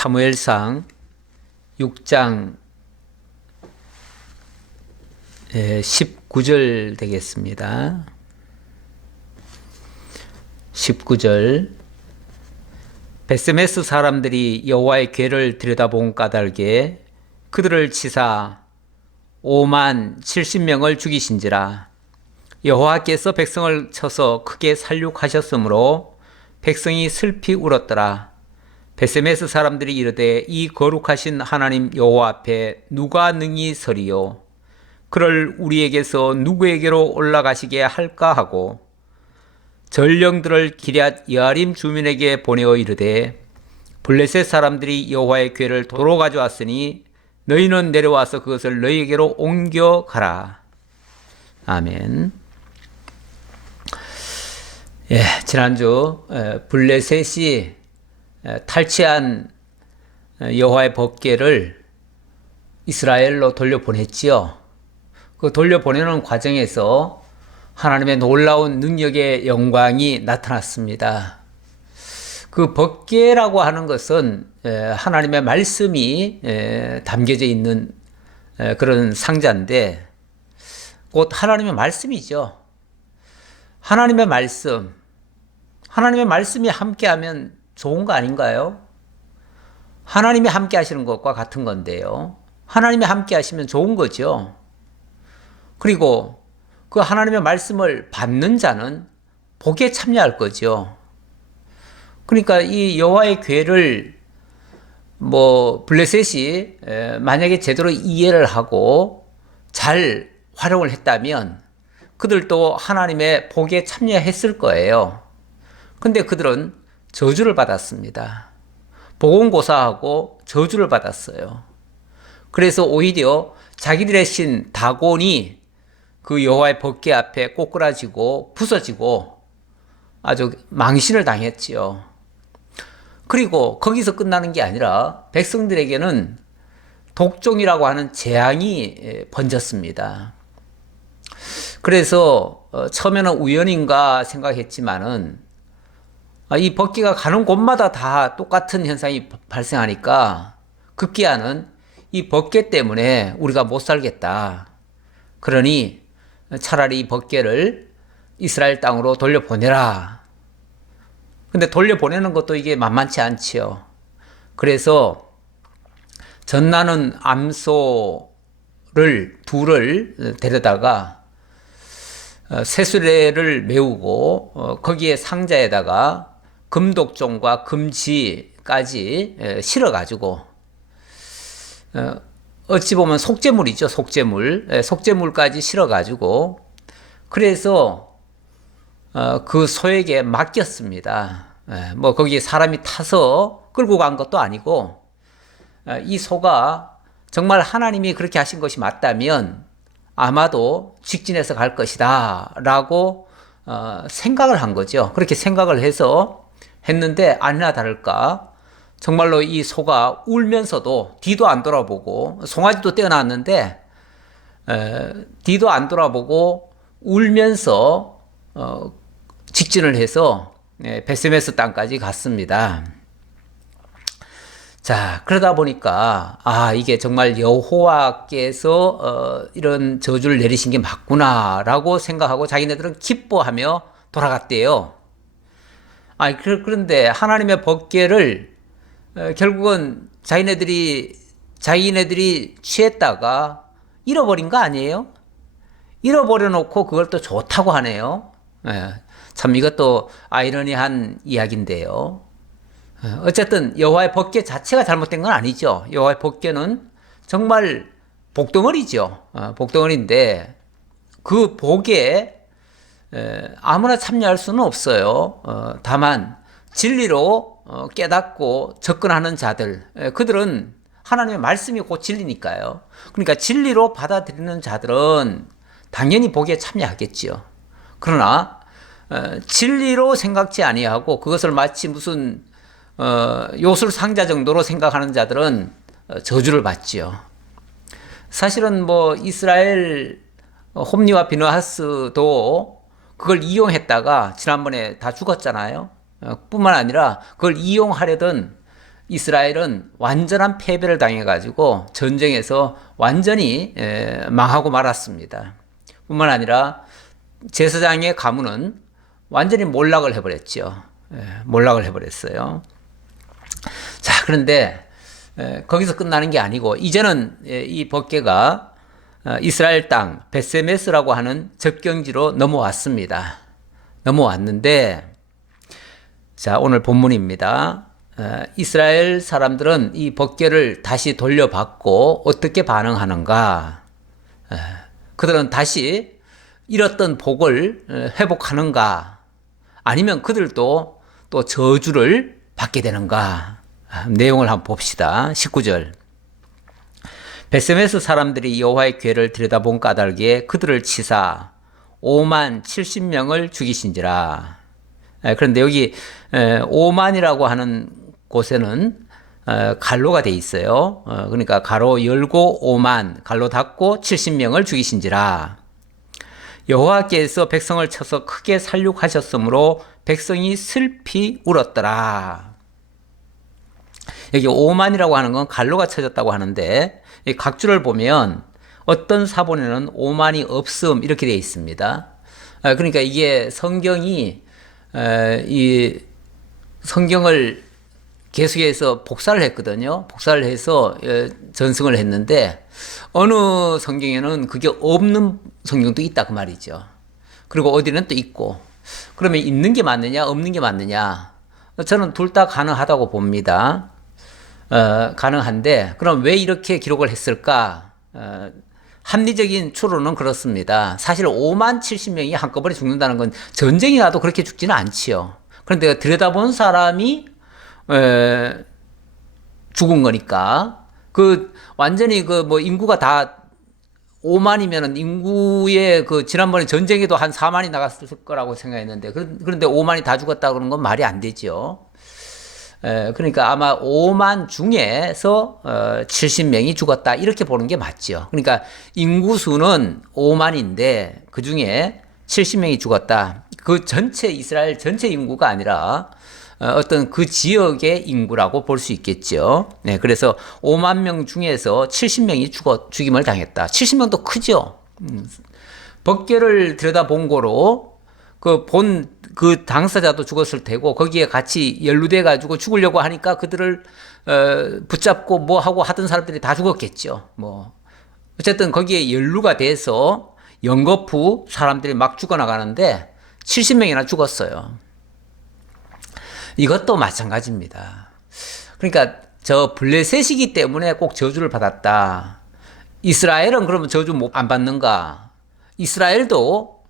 사무엘상 6장 19절 되겠습니다. 19절 베세메스 사람들이 여호와의 궤를 들여다본 까닭에 그들을 치사 5만 70명을 죽이신지라. 여호와께서 백성을 쳐서 크게 살육하셨으므로 백성이 슬피 울었더라. 베세메스 사람들이 이르되 이 거룩하신 하나님 여호와 앞에 누가 능히 서리요? 그를 우리에게서 누구에게로 올라가시게 할까 하고 전령들을 기럇 여아림 주민에게 보내어 이르되 블레셋 사람들이 여호와의 궤를 도로 가져왔으니 너희는 내려와서 그것을 너희에게로 옮겨 가라. 아멘. 지난주 블레셋이 탈취한 여호와의 법궤를 이스라엘로 돌려보냈지요. 그 돌려보내는 과정에서 하나님의 놀라운 능력의 영광이 나타났습니다. 그 법궤라고 하는 것은 하나님의 말씀이 담겨져 있는 그런 상자인데 곧 하나님의 말씀이죠. 하나님의 말씀이 함께하면 좋은 거 아닌가요? 하나님이 함께 하시는 것과 같은 건데요. 하나님이 함께 하시면 좋은 거죠. 그리고 그 하나님의 말씀을 받는 자는 복에 참여할 거죠. 그러니까 이 여호와의 궤를 블레셋이 만약에 제대로 이해를 하고 잘 활용을 했다면 그들도 하나님의 복에 참여했을 거예요. 근데 그들은 저주를 받았습니다. 복은 고사하고 저주를 받았어요. 그래서 오히려 자기들의 신 다곤이 그 여호와의 법궤 앞에 꼬꾸라지고 부서지고 아주 망신을 당했지요. 그리고 거기서 끝나는 게 아니라 백성들에게는 독종이라고 하는 재앙이 번졌습니다. 그래서 처음에는 우연인가 생각했지만은 이 법궤가 가는 곳마다 다 똑같은 현상이 발생하니까 급기야는 이 법궤 때문에 우리가 못 살겠다. 그러니 차라리 이 법궤를 이스라엘 땅으로 돌려보내라. 근데 돌려보내는 것도 이게 만만치 않지요. 그래서 전나는 암소를 둘을 데려다가 새수레를 메우고 거기에 상자에다가 금독종과 금지까지 실어가지고 어찌 보면 속죄물이죠. 속죄물까지 실어가지고 그래서 그 소에게 맡겼습니다. 거기에 사람이 타서 끌고 간 것도 아니고 이 소가 정말 하나님이 그렇게 하신 것이 맞다면 아마도 직진해서 갈 것이다 라고 생각을 한 거죠. 그렇게 생각을 해서 했는데 아니나 다를까 정말로 이 소가 울면서도 뒤도 안 돌아보고 송아지도 떼어놨는데 뒤도 안 돌아보고 울면서 직진을 해서 베세메스 땅까지 갔습니다. 자, 그러다 보니까 이게 정말 여호와께서 이런 저주를 내리신 게 맞구나라고 생각하고 자기네들은 기뻐하며 돌아갔대요. 그런데 하나님의 법궤를 결국은 자기네들이 취했다가 잃어버린 거 아니에요? 잃어버려 놓고 그걸 또 좋다고 하네요. 참 이것도 아이러니한 이야기인데요. 어쨌든 여호와의 법궤 자체가 잘못된 건 아니죠. 여호와의 법궤는 정말 복덩어리죠. 복덩어리인데 그 복에 아무나 참여할 수는 없어요. 다만 진리로 깨닫고 접근하는 자들, 그들은 하나님의 말씀이 곧 진리니까요. 그러니까 진리로 받아들이는 자들은 당연히 복에 참여하겠지요. 그러나 진리로 생각지 아니하고 그것을 마치 무슨 요술 상자 정도로 생각하는 자들은 저주를 받지요. 사실은 이스라엘 홈리와 비느하스도 그걸 이용했다가 지난번에 다 죽었잖아요. 뿐만 아니라 그걸 이용하려던 이스라엘은 완전한 패배를 당해가지고 전쟁에서 완전히 망하고 말았습니다. 뿐만 아니라 제사장의 가문은 완전히 몰락을 해버렸죠. 몰락을 해버렸어요. 자, 그런데 거기서 끝나는 게 아니고 이제는 이 법궤가 이스라엘 땅 벳세메스라고 하는 접경지로 넘어왔습니다. 넘어왔는데 자, 오늘 본문입니다. 이스라엘 사람들은 이 법궤를 다시 돌려받고 어떻게 반응하는가? 그들은 다시 잃었던 복을 회복하는가? 아니면 그들도 또 저주를 받게 되는가? 내용을 한번 봅시다. 19절. 벳세메스 사람들이 여호와의 궤를 들여다본 까닭에 그들을 치사 5만 70명을 죽이신지라. 그런데 여기 5만이라고 하는 곳에는 갈로가 돼 있어요. 그러니까 가로 열고 5만, 갈로 닫고 70명을 죽이신지라. 여호와께서 백성을 쳐서 크게 살육하셨으므로 백성이 슬피 울었더라. 여기 5만이라고 하는 건 갈로가 쳐졌다고 하는데 이 각주를 보면 어떤 사본에는 5만이 없음 이렇게 되어 있습니다. 그러니까 이게 성경이 이 성경을 계속해서 복사를 했거든요. 복사를 해서 전승을 했는데 어느 성경에는 그게 없는 성경도 있다 그 말이죠. 그리고 어디는 또 있고. 그러면 있는 게 맞느냐 없는 게 맞느냐? 저는 둘 다 가능하다고 봅니다. 가능한데 그럼 왜 이렇게 기록을 했을까? 합리적인 추론은 그렇습니다. 사실 5만 70명이 한꺼번에 죽는다는 건 전쟁이 나도 그렇게 죽지는 않지요. 그런데 들여다본 사람이 죽은 거니까 그 완전히 그 뭐 인구가 다 5만이면은 인구의 그 지난번에 전쟁에도 한 4만이 나갔을 거라고 생각했는데 그런데 5만이 다 죽었다 그러는 건 말이 안 되죠. 그러니까 아마 5만 중에서 70명이 죽었다 이렇게 보는 게 맞죠. 그러니까 인구수는 5만인데 그 중에 70명이 죽었다. 그 전체 이스라엘 전체 인구가 아니라 어떤 그 지역의 인구라고 볼 수 있겠죠. 네, 그래서 5만 명 중에서 70명이 죽임을 당했다. 70명도 크죠. 법궤를 들여다본 거로 그 당사자도 죽었을 테고 거기에 같이 연루돼 가지고 죽으려고 하니까 그들을 붙잡고 뭐 하고 하던 사람들이 다 죽었겠죠. 뭐 어쨌든 거기에 연루가 돼서 연거푸 사람들이 막 죽어나가는데 70명이나 죽었어요. 이것도 마찬가지입니다. 그러니까 저 블레셋이기 때문에 꼭 저주를 받았다. 이스라엘은 그러면 저주 안 받는가? 이스라엘도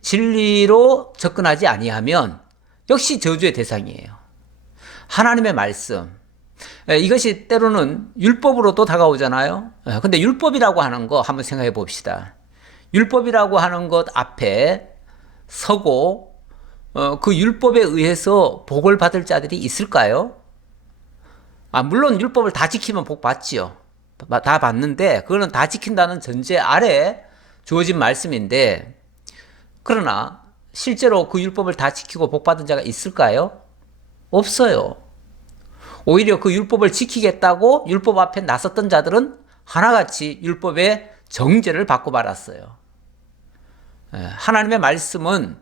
진리로 접근하지 아니하면 역시 저주의 대상이에요. 하나님의 말씀. 이것이 때로는 율법으로도 다가오잖아요. 근데 율법이라고 하는 거 한번 생각해 봅시다. 율법이라고 하는 것 앞에 서고 그 율법에 의해서 복을 받을 자들이 있을까요? 물론 율법을 다 지키면 복 받지요. 다 받는데 그거는 다 지킨다는 전제 아래 주어진 말씀인데 그러나 실제로 그 율법을 다 지키고 복 받은 자가 있을까요? 없어요. 오히려 그 율법을 지키겠다고 율법 앞에 나섰던 자들은 하나같이 율법의 정죄를 받고 말았어요. 하나님의 말씀은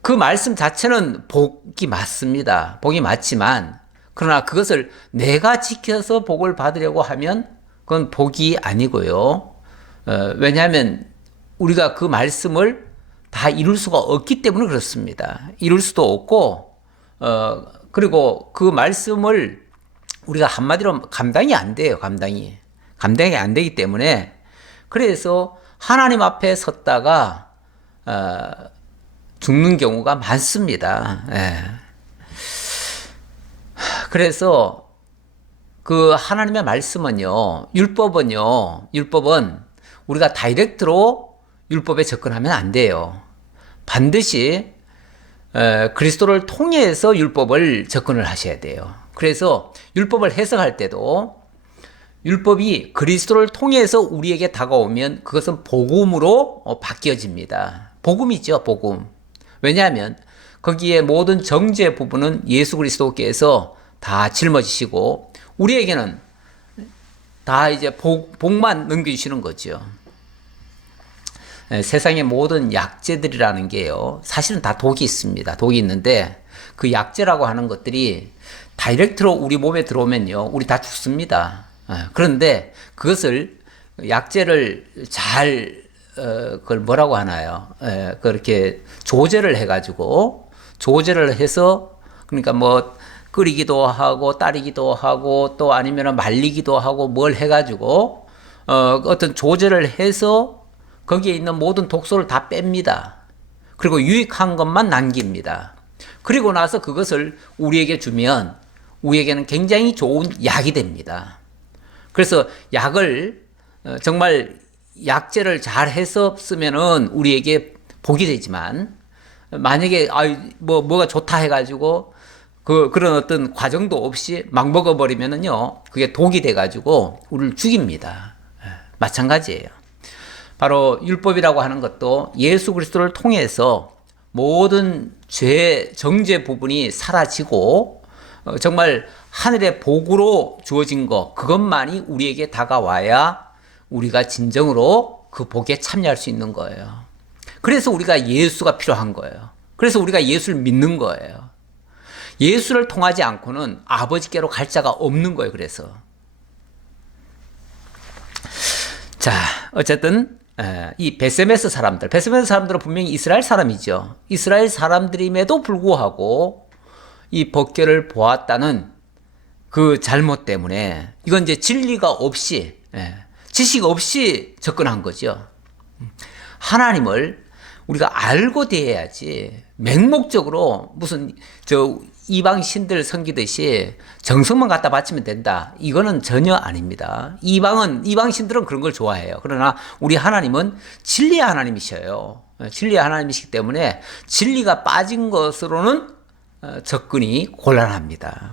그 말씀 자체는 복이 맞습니다. 복이 맞지만 그러나 그것을 내가 지켜서 복을 받으려고 하면 그건 복이 아니고요. 왜냐하면 우리가 그 말씀을 다 이룰 수가 없기 때문에 그렇습니다. 이룰 수도 없고 그리고 그 말씀을 우리가 한마디로 감당이 안 돼요. 감당이 안 되기 때문에 그래서 하나님 앞에 섰다가 죽는 경우가 많습니다. 그래서 그 하나님의 말씀은요, 율법은 우리가 다이렉트로 율법에 접근하면 안 돼요. 반드시 그리스도를 통해서 율법을 접근을 하셔야 돼요. 그래서 율법을 해석할 때도 율법이 그리스도를 통해서 우리에게 다가오면 그것은 복음으로 바뀌어집니다. 복음이죠, 복음. 왜냐하면 거기에 모든 정죄 부분은 예수 그리스도께서 다 짊어지시고 우리에게는 다 이제 복만 넘겨주시는 거죠. 세상의 모든 약재들이라는 게요, 사실은 다 독이 있습니다. 독이 있는데 그 약재라고 하는 것들이 다이렉트로 우리 몸에 들어오면요, 우리 다 죽습니다. 그런데 그것을 약재를 잘 그걸 뭐라고 하나요? 그렇게 조절을 해가지고 조절을 해서 그러니까 뭐 끓이기도 하고 따리기도 하고 또 아니면 말리기도 하고 뭘 해가지고 어떤 조절을 해서 거기에 있는 모든 독소를 다 뺍니다. 그리고 유익한 것만 남깁니다. 그리고 나서 그것을 우리에게 주면 우리에게는 굉장히 좋은 약이 됩니다. 그래서 약을 정말 약재를 잘 해서 쓰면은 우리에게 복이 되지만 만약에 뭐가 좋다 해가지고 그런 어떤 과정도 없이 막 먹어버리면은요, 그게 독이 돼가지고 우리를 죽입니다. 마찬가지예요. 바로 율법이라고 하는 것도 예수 그리스도를 통해서 모든 죄, 정죄 부분이 사라지고 정말 하늘의 복으로 주어진 것, 그것만이 우리에게 다가와야 우리가 진정으로 그 복에 참여할 수 있는 거예요. 그래서 우리가 예수가 필요한 거예요. 그래서 우리가 예수를 믿는 거예요. 예수를 통하지 않고는 아버지께로 갈 자가 없는 거예요. 그래서 자, 어쨌든 이 베세메스 사람들은 분명히 이스라엘 사람이죠. 이스라엘 사람들임에도 불구하고 이 법궤를 보았다는 그 잘못 때문에 이건 이제 진리가 없이, 지식 없이 접근한 거죠. 하나님을 우리가 알고 대해야지 맹목적으로 무슨 이방 신들 섬기듯이 정성만 갖다 바치면 된다, 이거는 전혀 아닙니다. 이방 신들은 그런 걸 좋아해요. 그러나 우리 하나님은 진리의 하나님이셔요. 진리의 하나님이시기 때문에 진리가 빠진 것으로는 접근이 곤란합니다.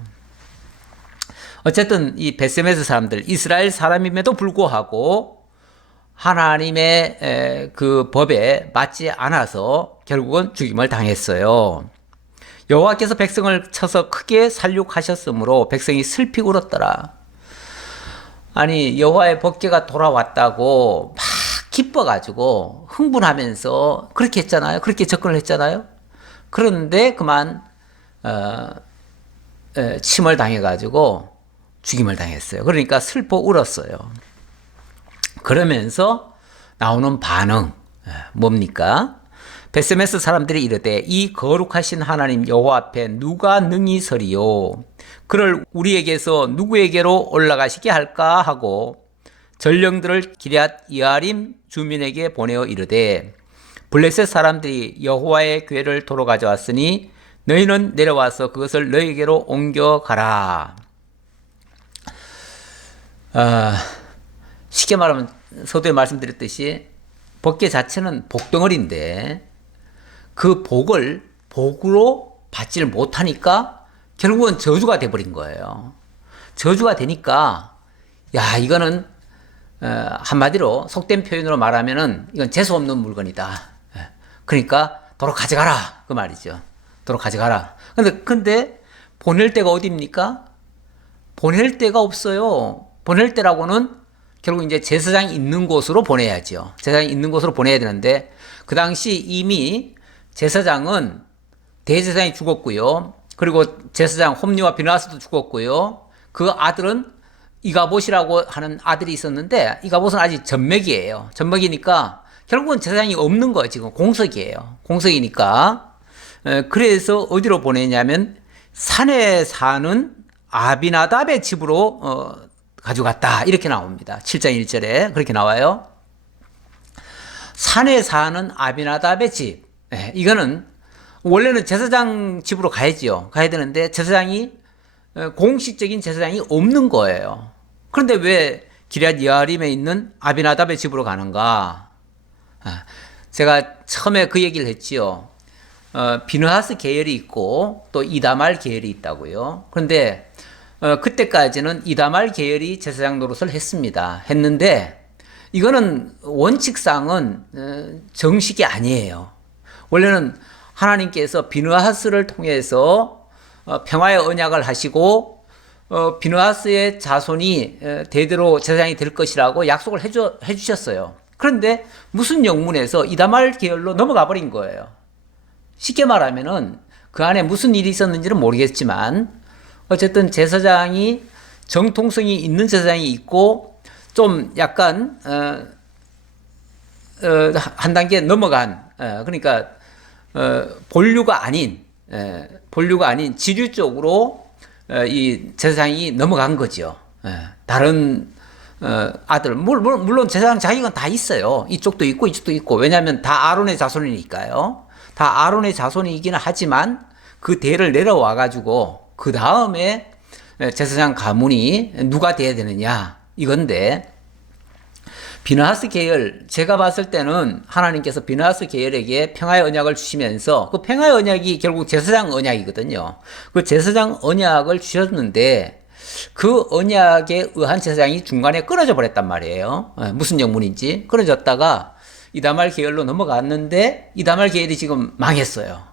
어쨌든 이 베세메스 사람들, 이스라엘 사람임에도 불구하고 하나님의 그 법에 맞지 않아서 결국은 죽임을 당했어요. 여호와께서 백성을 쳐서 크게 살육하셨으므로 백성이 슬피 울었더라. 아니, 여호와의 법궤가 돌아왔다고 막 기뻐가지고 흥분하면서 그렇게 했잖아요. 그렇게 접근을 했잖아요. 그런데 그만 침을 당해가지고 죽임을 당했어요. 그러니까 슬퍼 울었어요. 그러면서 나오는 반응 뭡니까? 베세메스 사람들이 이르되 이 거룩하신 하나님 여호와 앞에 누가 능히 서리요? 그를 우리에게서 누구에게로 올라가시게 할까 하고 전령들을 기럇 여아림 주민에게 보내어 이르되 블레셋 사람들이 여호와의 궤를 도로 가져왔으니 너희는 내려와서 그것을 너희에게로 옮겨가라. 쉽게 말하면 서두에 말씀드렸듯이 법궤 자체는 복덩어리인데 그 복을 복으로 받지를 못하니까 결국은 저주가 돼버린 거예요. 저주가 되니까 이거는 한마디로 속된 표현으로 말하면은 이건 재수 없는 물건이다. 그러니까 도로 가져가라, 그 말이죠. 도로 가져가라. 근데 보낼 데가 어디입니까? 보낼 데가 없어요. 보낼 데라고는 결국 이제 제사장이 있는 곳으로 보내야죠. 제사장이 있는 곳으로 보내야 되는데 그 당시 이미 제사장은 대제사장이 죽었고요. 그리고 제사장 홈리와 비나스도 죽었고요. 그 아들은 이가봇이라고 하는 아들이 있었는데 이가봇은 아직 전맥이에요. 전맥이니까 결국은 제사장이 없는 거예요. 지금 공석이에요. 공석이니까. 그래서 어디로 보내냐면 산에 사는 아비나답의 집으로 가져갔다, 이렇게 나옵니다. 7장 1절에 그렇게 나와요. 산에 사는 아비나답의 집. 이거는 원래는 제사장 집으로 가야지요. 가야 되는데 제사장이 공식적인 제사장이 없는 거예요. 그런데 왜 기럇 여아림에 있는 아비나답의 집으로 가는가? 제가 처음에 그 얘기를 했지요. 비느하스 계열이 있고 또 이다말 계열이 있다고요. 그런데 그때까지는 이다말 계열이 제사장 노릇을 했는데 이거는 원칙상은 정식이 아니에요. 원래는 하나님께서 비느하스를 통해서 평화의 언약을 하시고 비느하스의 자손이 대대로 제사장이 될 것이라고 약속을 해주셨어요. 그런데 무슨 영문에서 이다말 계열로 넘어가 버린 거예요. 쉽게 말하면은 그 안에 무슨 일이 있었는지는 모르겠지만 어쨌든 제사장이 정통성이 있는 제사장이 있고 좀 약간 한 단계 넘어간 그러니까 본류가 아닌 지류 쪽으로 이 제사장이 넘어간 거죠. 다른 아들 물론 제사장 자격은 다 있어요. 이쪽도 있고 이쪽도 있고 왜냐하면 다 아론의 자손이니까요. 다 아론의 자손이기는 하지만 그 대를 내려와 가지고 그 다음에 제사장 가문이 누가 돼야 되느냐 이건데 비느하스 계열 제가 봤을 때는 하나님께서 비느하스 계열에게 평화의 언약을 주시면서 그 평화의 언약이 결국 제사장 언약이거든요. 그 제사장 언약을 주셨는데 그 언약에 의한 제사장이 중간에 끊어져 버렸단 말이에요. 무슨 영문인지 끊어졌다가 이다말 계열로 넘어갔는데 이다말 계열이 지금 망했어요.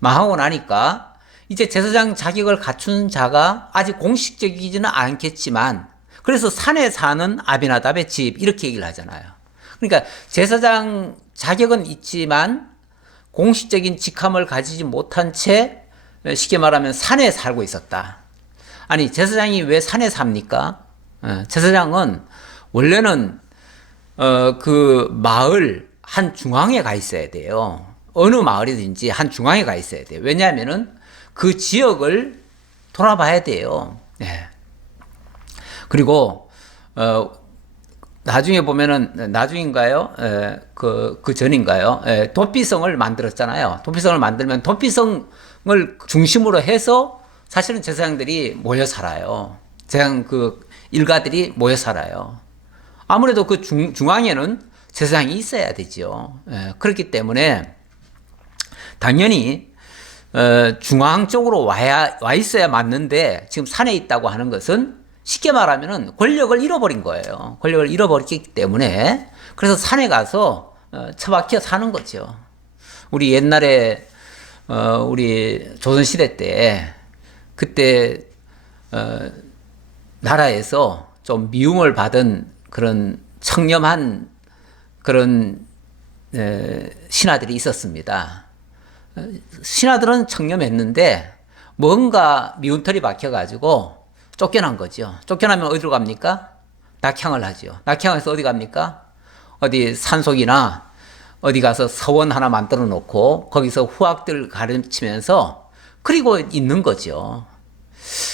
망하고 나니까 이제 제사장 자격을 갖춘 자가 아직 공식적이지는 않겠지만 그래서 산에 사는 아비나답의 집 이렇게 얘기를 하잖아요. 그러니까 제사장 자격은 있지만 공식적인 직함을 가지지 못한 채 쉽게 말하면 산에 살고 있었다. 아니 제사장이 왜 산에 삽니까? 제사장은 원래는 그 마을 한 중앙에 가 있어야 돼요. 어느 마을이든지 한 중앙에 가 있어야 돼요. 왜냐하면은 그 지역을 돌아봐야 돼요. 네. 그리고 나중에 보면은 나중인가요? 그 전인가요? 도피성을 만들었잖아요. 도피성을 만들면 도피성을 중심으로 해서 사실은 제사장들이 모여 살아요. 제사장 그 일가들이 모여 살아요. 아무래도 그 중앙에는 제사장이 있어야 되죠. 그렇기 때문에 당연히 중앙 쪽으로 와 있어야 맞는데 지금 산에 있다고 하는 것은 쉽게 말하면은 권력을 잃어버린 거예요. 권력을 잃어버렸기 때문에 그래서 산에 가서 처박혀 사는 거죠. 우리 옛날에 우리 조선시대 때 그때 나라에서 좀 미움을 받은 그런 청렴한 그런 신하들이 있었습니다. 신하들은 청렴했는데 뭔가 미운털이 박혀가지고 쫓겨난 거죠. 쫓겨나면 어디로 갑니까? 낙향을 하죠. 낙향에서 어디 갑니까? 어디 산속이나 어디 가서 서원 하나 만들어 놓고 거기서 후학들 가르치면서 그리고 있는 거죠.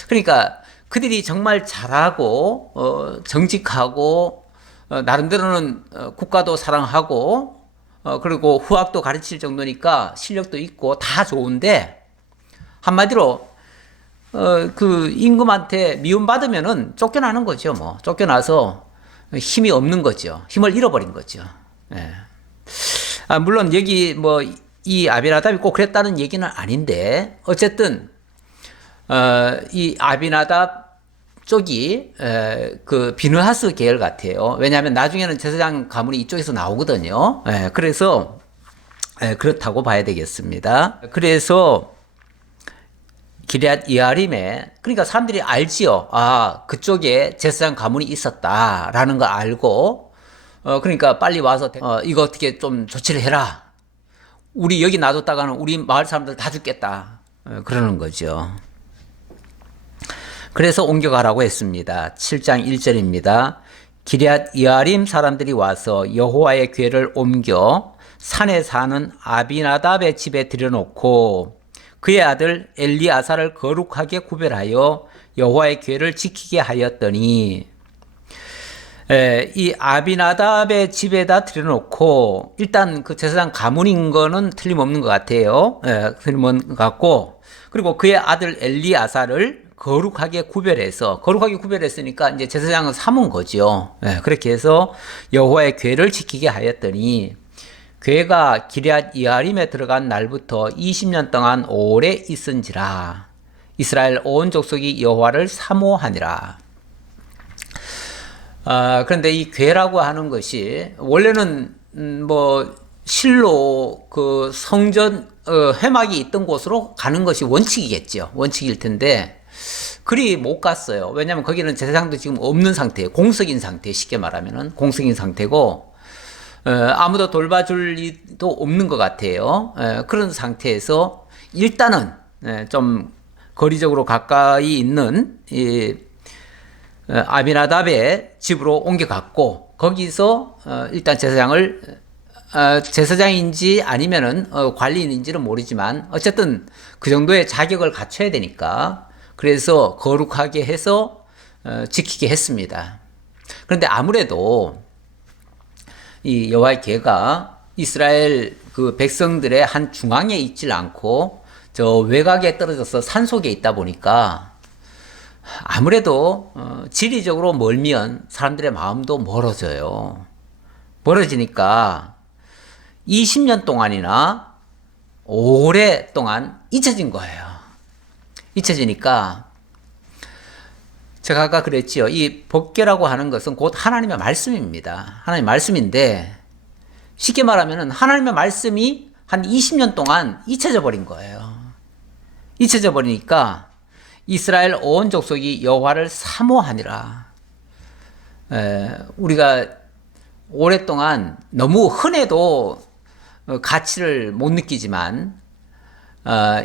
그러니까 그들이 정말 잘하고 정직하고 나름대로는 국가도 사랑하고 그리고 후학도 가르칠 정도니까 실력도 있고 다 좋은데 한마디로 그 임금한테 미움받으면은 쫓겨나는 거죠. 뭐 쫓겨나서 힘이 없는 거죠. 힘을 잃어버린 거죠. 예. 물론 여기 뭐 이 아비나답이 꼭 그랬다는 얘기는 아닌데 어쨌든 이 아비나답 쪽이 그 비느하스 계열 같아요. 왜냐하면 나중에는 제사장 가문이 이쪽에서 나오거든요. 그래서 그렇다고 봐야 되겠습니다. 그래서 기럇 이아림에 그러니까 사람들이 알지요. 아 그쪽에 제사장 가문이 있었다라는 걸 알고 그러니까 빨리 와서 이거 어떻게 좀 조치를 해라. 우리 여기 놔뒀다가는 우리 마을 사람들 다 죽겠다. 그러는 거죠. 그래서 옮겨가라고 했습니다. 7장 1절입니다. 기럇 이아림 사람들이 와서 여호와의 궤를 옮겨 산에 사는 아비나답의 집에 들여놓고 그의 아들 엘리아사를 거룩하게 구별하여 여호와의 궤를 지키게 하였더니 이 아비나답의 집에다 들여놓고 일단 그 제사장 가문인 거는 틀림없는 것 같아요. 틀림없는 것 같고 그리고 그의 아들 엘리아사를 거룩하게 구별했으니까 이제 제사장은 삼은 거죠. 그렇게 해서 여호와의 궤를 지키게 하였더니 궤가 기럇 이아림에 들어간 날부터 20년 동안 오래 있은지라 이스라엘 온 족속이 여호와를 사모하니라. 그런데 이 궤라고 하는 것이 원래는 뭐 실로 그 성전 회막이 있던 곳으로 가는 것이 원칙이겠죠. 원칙일 텐데 그리 못 갔어요. 왜냐하면 거기는 제사장도 지금 없는 상태예요. 공석인 상태, 쉽게 말하면은 공석인 상태고 아무도 돌봐줄 리도 없는 것 같아요. 그런 상태에서 일단은 좀 거리적으로 가까이 있는 이 아비나답의 집으로 옮겨갔고 거기서 일단 제사장인지 아니면은 관리인인지는 모르지만 어쨌든 그 정도의 자격을 갖춰야 되니까 그래서 거룩하게 해서 지키게 했습니다. 그런데 아무래도 이 여호와의 궤가 이스라엘 그 백성들의 한 중앙에 있질 않고 저 외곽에 떨어져서 산속에 있다 보니까 아무래도 지리적으로 멀면 사람들의 마음도 멀어져요. 멀어지니까 20년 동안이나 오랫동안 잊혀진 거예요. 잊혀지니까 제가 아까 그랬지요. 이 법궤라고 하는 것은 곧 하나님의 말씀입니다. 하나님의 말씀인데 쉽게 말하면 하나님의 말씀이 한 20년 동안 잊혀져 버린 거예요. 잊혀져 버리니까 이스라엘 온 족속이 여호와를 사모하니라. 우리가 오랫동안 너무 흔해도 가치를 못 느끼지만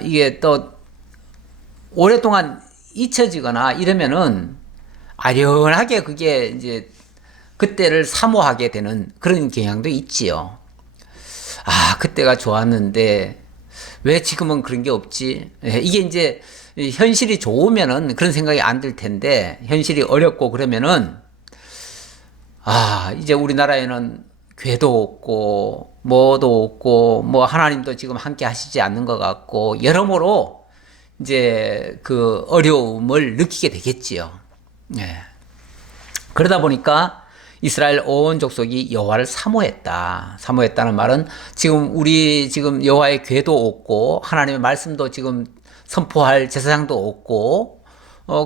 이게 또 오랫동안 잊혀지거나 이러면은 아련하게 그게 이제 그때를 사모하게 되는 그런 경향도 있지요. 아, 그때가 좋았는데 왜 지금은 그런 게 없지? 이게 이제 현실이 좋으면은 그런 생각이 안 들 텐데 현실이 어렵고 그러면은 이제 우리나라에는 궤도 없고 뭐도 없고 뭐 하나님도 지금 함께 하시지 않는 것 같고 여러모로 이제 그 어려움을 느끼게 되겠지요. 그러다 보니까 이스라엘 온 족속이 여호와를 사모했다. 사모했다는 말은 지금 여호와의 궤도 없고 하나님의 말씀도 지금 선포할 제사장도 없고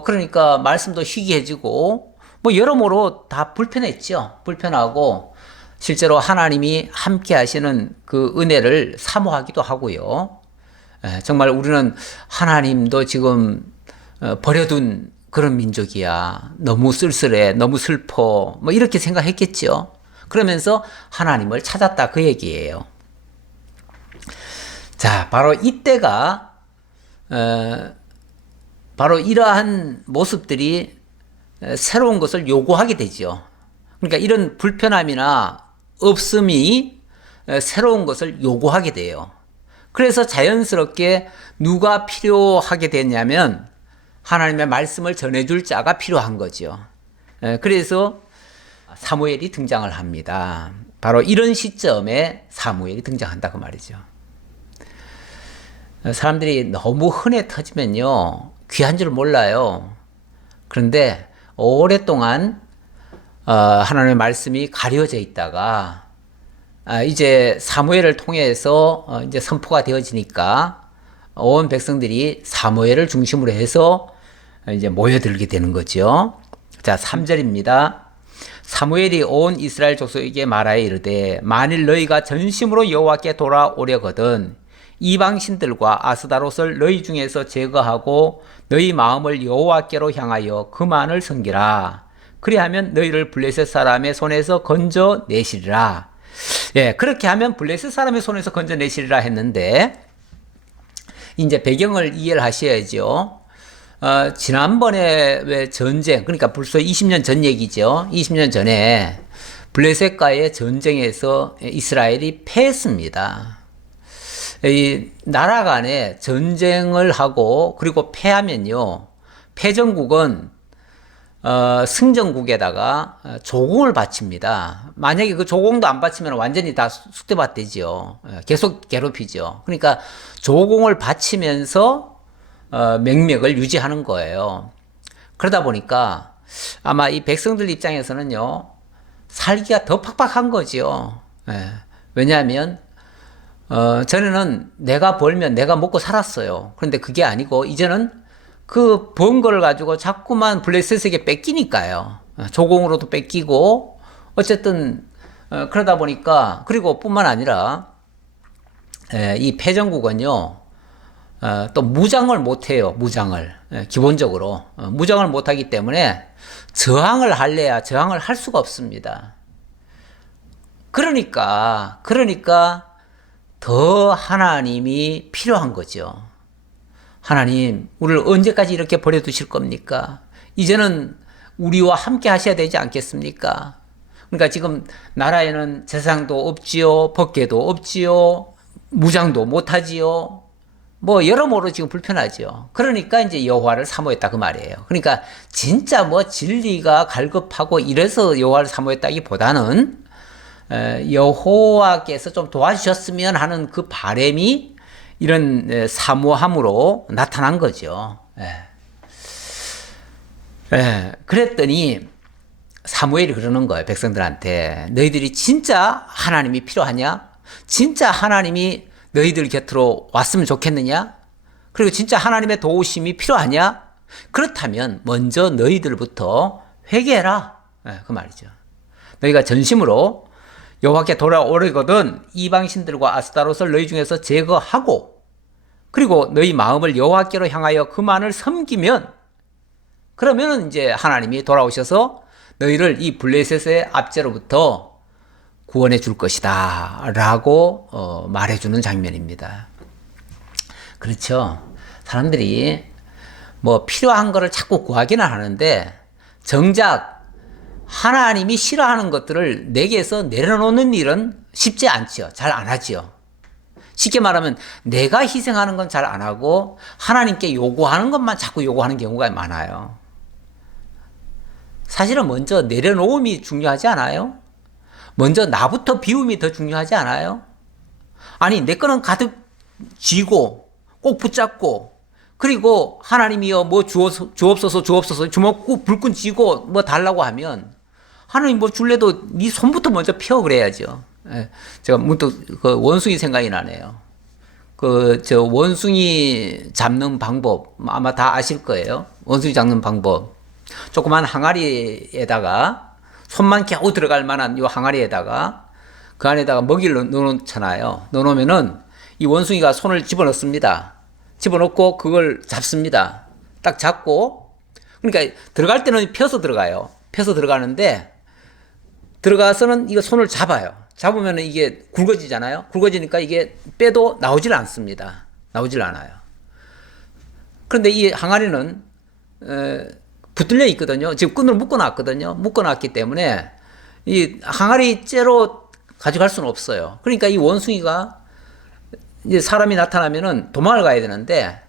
그러니까 말씀도 희귀해지고 뭐 여러모로 다 불편했죠. 불편하고 실제로 하나님이 함께 하시는 그 은혜를 사모하기도 하고요. 정말 우리는 하나님도 지금 버려둔 그런 민족이야. 너무 쓸쓸해. 너무 슬퍼. 뭐 이렇게 생각했겠죠. 그러면서 하나님을 찾았다 그 얘기예요. 자, 바로 이때가 바로 이러한 모습들이 새로운 것을 요구하게 되죠. 그러니까 이런 불편함이나 없음이 새로운 것을 요구하게 돼요. 그래서 자연스럽게 누가 필요하게 됐냐면 하나님의 말씀을 전해줄 자가 필요한 거죠. 그래서 사무엘이 등장을 합니다. 바로 이런 시점에 사무엘이 등장한다고 말이죠. 사람들이 너무 흔해 터지면요 귀한 줄 몰라요. 그런데 오랫동안 하나님의 말씀이 가려져 있다가 이제 사무엘을 통해서 이제 선포가 되어지니까 온 백성들이 사무엘을 중심으로 해서 이제 모여들게 되는 거죠. 자, 3절입니다. 사무엘이 온 이스라엘 족속에게 말하여 이르되 만일 너희가 전심으로 여호와께 돌아오려거든 이방 신들과 아스다롯을 너희 중에서 제거하고 너희 마음을 여호와께로 향하여 그만을 섬기라. 그리하면 너희를 블레셋 사람의 손에서 건져내시리라. 그렇게 하면 블레셋 사람의 손에서 건져내시리라 했는데 이제 배경을 이해를 하셔야죠. 지난번에 왜 전쟁, 그러니까 벌써 20년 전 얘기죠. 20년 전에 블레셋과의 전쟁에서 이스라엘이 패했습니다. 이 나라 간에 전쟁을 하고 그리고 패하면요, 패전국은 승전국에다가 조공을 바칩니다. 만약에 그 조공도 안 바치면 완전히 다 숙대밭되죠. 계속 괴롭히죠. 그러니까 조공을 바치면서 명맥을 유지하는 거예요. 그러다 보니까 아마 이 백성들 입장에서는요 살기가 더 팍팍한 거죠. 왜냐하면 전에는 내가 벌면 내가 먹고 살았어요. 그런데 그게 아니고 이제는 그 번 거를 가지고 자꾸만 블레셋에게 뺏기니까요. 조공으로도 뺏기고 어쨌든 그러다 보니까 그리고 뿐만 아니라 이 패전국은요 또 무장을 못해요. 무장을 기본적으로 무장을 못하기 때문에 저항을 할래야 저항을 할 수가 없습니다. 그러니까 더 하나님이 필요한 거죠. 하나님, 우리를 언제까지 이렇게 버려두실 겁니까? 이제는 우리와 함께 하셔야 되지 않겠습니까? 그러니까 지금 나라에는 재상도 없지요, 법궤도 없지요, 무장도 못하지요. 뭐 여러모로 지금 불편하죠. 그러니까 이제 여호와를 사모했다 그 말이에요. 그러니까 진짜 뭐 진리가 갈급하고 이래서 여호와를 사모했다기보다는 여호와께서 좀 도와주셨으면 하는 그 바람이 이런 사모함으로 나타난 거죠. 그랬더니 사무엘이 그러는 거예요. 백성들한테 너희들이 진짜 하나님이 필요하냐? 진짜 하나님이 너희들 곁으로 왔으면 좋겠느냐? 그리고 진짜 하나님의 도우심이 필요하냐? 그렇다면 먼저 너희들부터 회개해라. 그 말이죠. 너희가 전심으로 여호와께 돌아오려거든 이방신들과 아스타롯을 너희 중에서 제거하고 그리고 너희 마음을 여호와께로 향하여 그만을 섬기면 그러면 이제 하나님이 돌아오셔서 너희를 이 블레셋의 압제로부터 구원해 줄 것이다 라고 말해주는 장면입니다. 그렇죠. 사람들이 뭐 필요한 거를 자꾸 구하기는 하는데 정작 하나님이 싫어하는 것들을 내게서 내려놓는 일은 쉽지 않지요. 잘 안 하지요. 쉽게 말하면 내가 희생하는 건 잘 안 하고 하나님께 요구하는 것만 자꾸 요구하는 경우가 많아요. 사실은 먼저 내려놓음이 중요하지 않아요? 먼저 나부터 비움이 더 중요하지 않아요? 아니 내 거는 가득 쥐고 꼭 붙잡고 그리고 하나님이여 뭐 주옵소서 주먹 꼭 불끈 쥐고 뭐 달라고 하면 하나님 뭐 줄래도 네 손부터 먼저 펴 그래야죠. 제가 문득 그 원숭이 생각이 나네요. 그 저 원숭이 잡는 방법 아마 다 아실 거예요. 원숭이 잡는 방법. 조그만 항아리에다가 손만 겨우 들어갈 만한 이 항아리에다가 그 안에다가 먹이를 넣어놓잖아요. 넣어놓으면은 이 원숭이가 손을 집어넣습니다. 집어넣고 그걸 잡습니다. 딱 잡고 그러니까 들어갈 때는 펴서 들어가요. 펴서 들어가는데 들어가서는 이거 손을 잡아요. 잡으면 이게 굵어지잖아요. 굵어지니까 이게 빼도 나오질 않습니다. 나오질 않아요. 그런데 이 항아리는 붙들려 있거든요. 지금 끈으로 묶어놨거든요. 묶어놨기 때문에 이 항아리 째로 가져갈 수는 없어요. 그러니까 이 원숭이가 이제 사람이 나타나면은 도망을 가야 되는데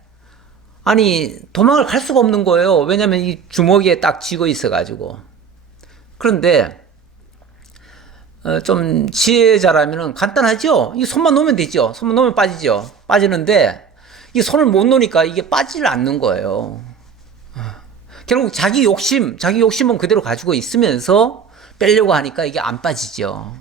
아니 도망을 갈 수가 없는 거예요. 왜냐하면 이 주먹에 딱 쥐고 있어가지고. 그런데 좀 지혜자라면은 간단하죠. 이 손만 놓으면 되죠. 손만 놓으면 빠지죠. 빠지는데 이 손을 못 놓으니까 이게 빠지질 않는 거예요. 결국 자기 욕심은 그대로 가지고 있으면서 빼려고 하니까 이게 안 빠지죠.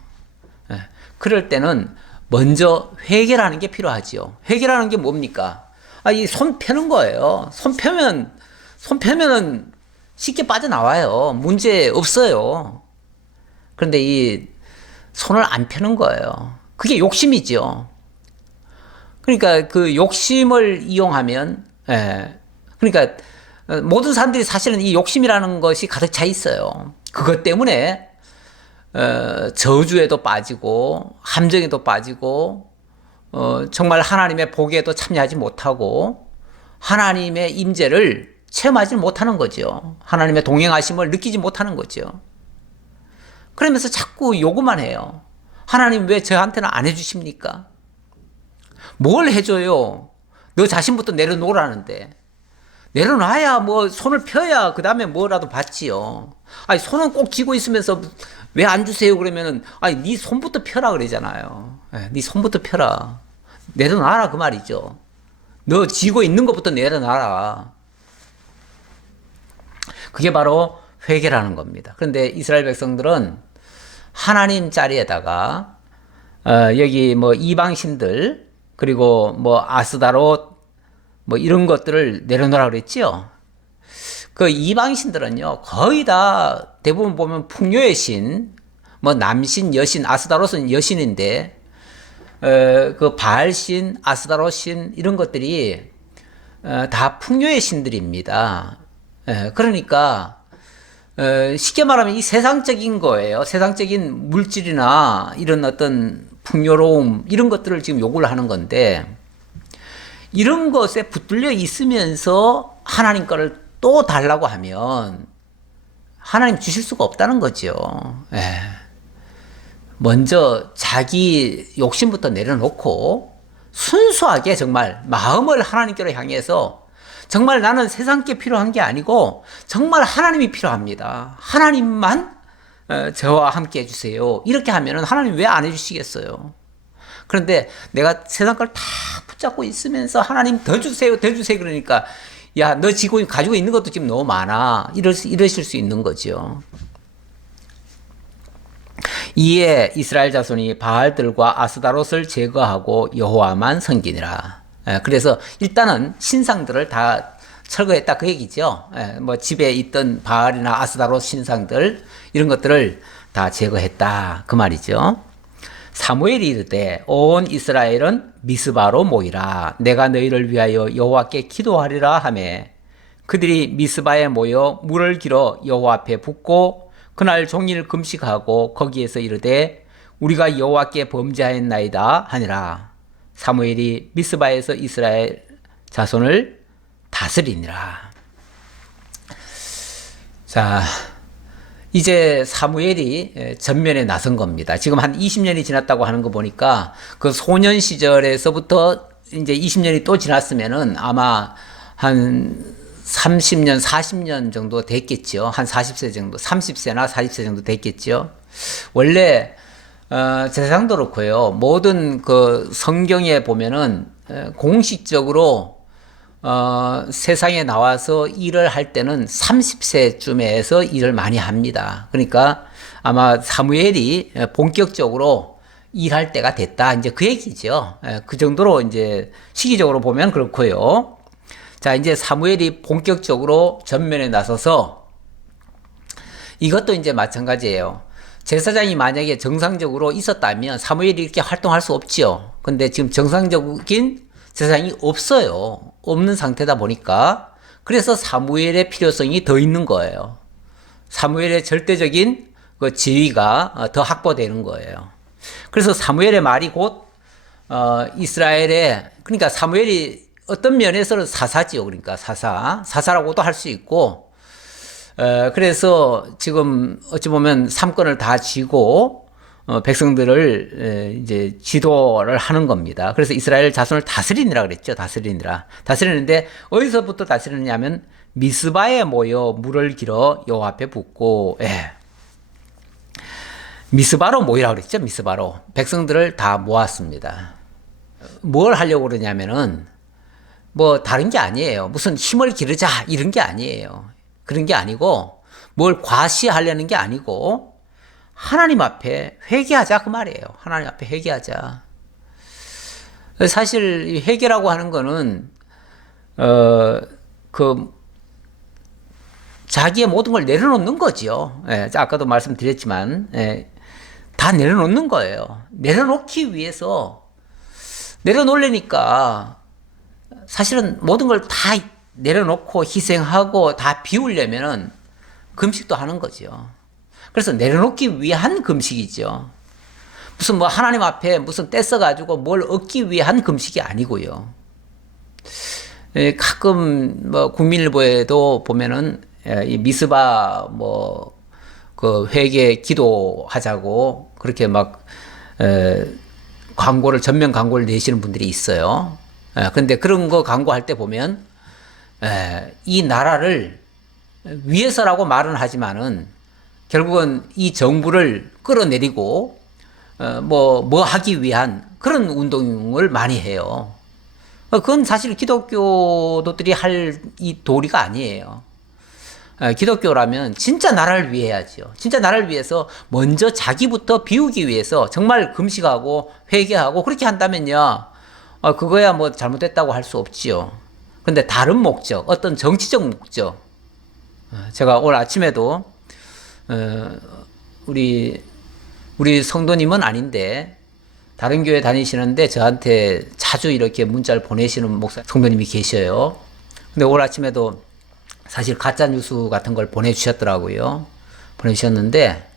그럴 때는 먼저 회개라는 게 필요하죠. 회개라는 게 뭡니까? 이 손 펴는 거예요. 손 펴면은 쉽게 빠져나와요. 문제 없어요. 그런데 이 손을 안 펴는 거예요. 그게 욕심이죠. 그러니까 그 욕심을 이용하면, 그러니까 모든 사람들이 사실은 이 욕심이라는 것이 가득 차 있어요. 그것 때문에 저주에도 빠지고 함정에도 빠지고 정말 하나님의 복에도 참여하지 못하고 하나님의 임재를 체험하지 못하는 거죠. 하나님의 동행하심을 느끼지 못하는 거죠. 그러면서 자꾸 요구만 해요. 하나님 왜 저한테는 안 해주십니까? 뭘 해줘요? 너 자신부터 내려놓으라는데. 내려놔야 뭐 손을 펴야 그 다음에 뭐라도 받지요. 아니 손은 꼭 쥐고 있으면서 왜 안 주세요 그러면은 아니 네 손부터 펴라 그러잖아요. 네 손부터 펴라. 내려놔라 그 말이죠. 너 쥐고 있는 것부터 내려놔라. 그게 바로 회개라는 겁니다. 그런데 이스라엘 백성들은 하나님 자리에다가 여기 뭐 이방신들 그리고 뭐 아스다롯 뭐 이런 것들을 내려놓으라 그랬지요. 그 이방신들은요 거의 다 대부분 보면 풍요의 신, 뭐 남신, 여신, 아스타로스는 여신인데 그 바알신, 아스타로신 이런 것들이 다 풍요의 신들입니다. 그러니까 쉽게 말하면 이 세상적인 거예요. 세상적인 물질이나 이런 어떤 풍요로움 이런 것들을 지금 요구를 하는 건데 이런 것에 붙들려 있으면서 하나님 거를 또 달라고 하면 하나님 주실 수가 없다는 거죠. 먼저 자기 욕심부터 내려놓고 순수하게 정말 마음을 하나님께로 향해서 정말 나는 세상 게 필요한 게 아니고 정말 하나님이 필요합니다. 하나님만 저와 함께 해주세요. 이렇게 하면은 하나님 왜 안 해주시겠어요? 그런데 내가 세상 걸 다 붙잡고 있으면서 하나님 더 주세요, 더 주세요. 그러니까 야, 너 지금 가지고 있는 것도 지금 너무 많아. 이러실 수 있는 거죠. 이에 이스라엘 자손이 바알들과 아스다롯을 제거하고 여호와만 섬기니라. 그래서 일단은 신상들을 다 철거했다 그 얘기죠. 뭐 집에 있던 바알이나 아스다롯 신상들 이런 것들을 다 제거했다 그 말이죠. 사무엘이 이르되 온 이스라엘은 미스바로 모이라. 내가 너희를 위하여 여호와께 기도하리라 하매 그들이 미스바에 모여 물을 길어 여호와 앞에 붓고 그날 종일 금식하고 거기에서 이르되 우리가 여호와께 범죄하였나이다 하니라. 사무엘이 미스바에서 이스라엘 자손을 다스리니라. 자, 이제 사무엘이 전면에 나선 겁니다. 지금 한 20년이 지났다고 하는 거 보니까 그 소년 시절에서부터 이제 20년이 또 지났으면은 아마 한 30년, 40년 정도 됐겠죠. 한 40세 정도, 30세나 40세 정도 됐겠죠. 원래 세상도 그렇고요. 모든 그 성경에 보면은 공식적으로 세상에 나와서 일을 할 때는 30세쯤에서 일을 많이 합니다. 그러니까 아마 사무엘이 본격적으로 일할 때가 됐다. 이제 그 얘기죠. 그 정도로 이제 시기적으로 보면 그렇고요. 자, 이제 사무엘이 본격적으로 전면에 나서서 이것도 이제 마찬가지예요. 제사장이 만약에 정상적으로 있었다면 사무엘이 이렇게 활동할 수 없지요. 근데 지금 정상적인 제사장이 없어요. 없는 상태다 보니까 그래서 사무엘의 필요성이 더 있는 거예요. 사무엘의 절대적인 그 지위가 더 확보되는 거예요. 그래서 사무엘의 말이 곧 이스라엘의 그러니까 사무엘이 어떤 면에서는 사사지요. 그러니까 사사라고도 할 수 있고 그래서 지금 어찌 보면 삼권을 다 쥐고 백성들을 이제 지도를 하는 겁니다. 그래서 이스라엘 자손을 다스리니라 그랬죠. 다스리는데 어디서부터 다스리느냐면 미스바에 모여 물을 길어 여호와 앞에 붓고 미스바로 모이라 그랬죠. 미스바로 백성들을 다 모았습니다. 뭘 하려고 그러냐면은 뭐 다른 게 아니에요. 무슨 힘을 기르자 이런 게 아니에요. 그런 게 아니고 뭘 과시하려는 게 아니고 하나님 앞에 회개하자 그 말이에요. 하나님 앞에 회개하자. 사실 회개라고 하는 거는 그 자기의 모든 걸 내려놓는 거죠. 아까도 말씀드렸지만 다 내려놓는 거예요. 내려놓기 위해서 내려놓으려니까 사실은 모든 걸 다 내려놓고 희생하고 다 비우려면은 금식도 하는 거죠. 그래서 내려놓기 위한 금식이죠. 무슨 뭐 하나님 앞에 무슨 떼써가지고 뭘 얻기 위한 금식이 아니고요. 가끔 뭐 국민일보에도 보면은 이 미스바 뭐 그 회개 기도하자고 그렇게 막 광고를 전면 광고를 내시는 분들이 있어요. 그런데 그런 거 광고할 때 보면 이 나라를 위해서라고 말은 하지만은 결국은 이 정부를 끌어내리고 뭐 하기 위한 그런 운동을 많이 해요. 그건 사실 기독교도들이 할 이 도리가 아니에요. 기독교라면 진짜 나라를 위해 해야죠. 진짜 나라를 위해서 먼저 자기부터 비우기 위해서 정말 금식하고 회개하고 그렇게 한다면요. 그거야 뭐 잘못됐다고 할 수 없지요. 근데 다른 목적, 어떤 정치적 목적. 제가 오늘 아침에도 우리 우리 성도님은 아닌데 다른 교회 다니시는데 저한테 자주 이렇게 문자를 보내시는 성도님이 계셔요. 근데 오늘 아침에도 사실 가짜 뉴스 같은 걸 보내주셨더라고요. 보내주셨는데